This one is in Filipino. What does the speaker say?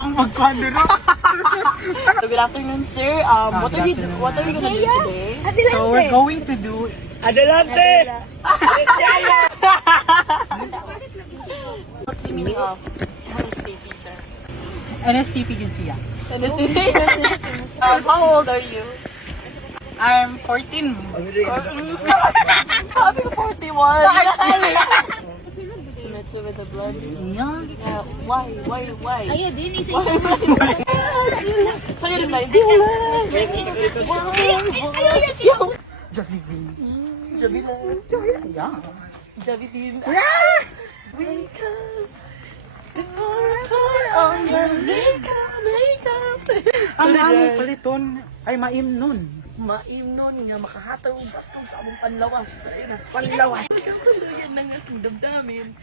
Ang magkano na. So good afternoon, sir. What are we gonna do today? So we're going to do Adelante! What's the meaning of NSTP, sir? NSTP good siya. NSTP. How old are you? I'm 14. Sabi ko 41. Sumitsu with the blood. Yeah. Why? Ayo, din isa Why? Kaya rin na, hindi wala. Jollibee. Yeah. Yeah. Jollibee. Wake up. Ang aming paliton ay maimnon. Maimnon nga makahataw bas kung sa among panlawas. Panlawas. Yan ang aking damdamin.